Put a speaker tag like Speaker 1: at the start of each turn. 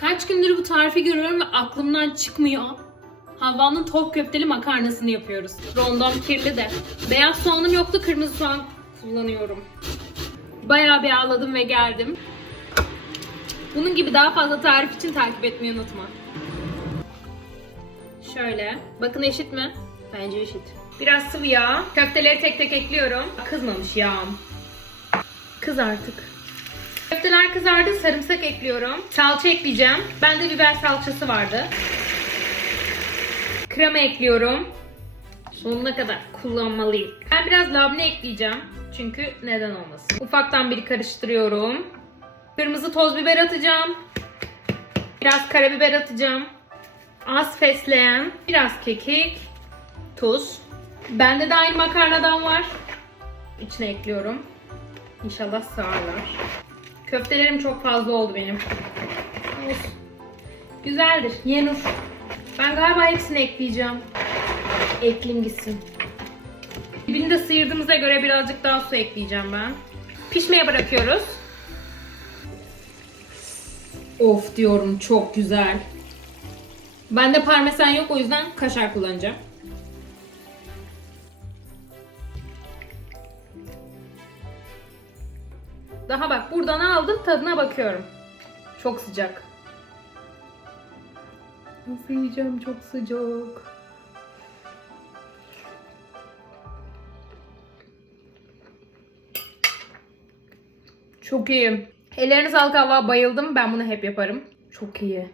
Speaker 1: Kaç gündür bu tarifi görüyorum ve aklımdan çıkmıyor. Havva'nın top köfteli makarnasını yapıyoruz. Rondom kirli de. Beyaz soğanım yoktu, kırmızı soğan kullanıyorum. Bayağı bir ağladım ve geldim. Bunun gibi daha fazla tarif için takip etmeyi unutma. Şöyle. Bakın eşit mi? Bence eşit. Biraz sıvı yağ. Köfteleri tek tek ekliyorum. Kızmamış yağım. Kız artık. Köfteler kızardı. Sarımsak ekliyorum. Salça ekleyeceğim. Bende biber salçası vardı. Krema ekliyorum. Sonuna kadar kullanmalıyım. Ben biraz labne ekleyeceğim. Çünkü neden olmasın. Ufaktan bir karıştırıyorum. Kırmızı toz biber atacağım. Biraz karabiber atacağım. Az fesleğen. Biraz kekik. Tuz. Bende de aynı makarnadan var. İçine ekliyorum. İnşallah sağlar. Köftelerim çok fazla oldu benim. Güzeldir. Yenur. Ben galiba hepsini ekleyeceğim. Ekleyeyim gitsin. Dibini de sıyırdığımıza göre birazcık daha su ekleyeceğim ben. Pişmeye bırakıyoruz. Of diyorum çok güzel. Bende parmesan yok o yüzden kaşar kullanacağım. Daha bak buradan aldım tadına bakıyorum. Çok sıcak. Nasıl yiyeceğim çok sıcak. Çok iyi. Ellerine sağlık hava bayıldım. Ben bunu hep yaparım. Çok iyi.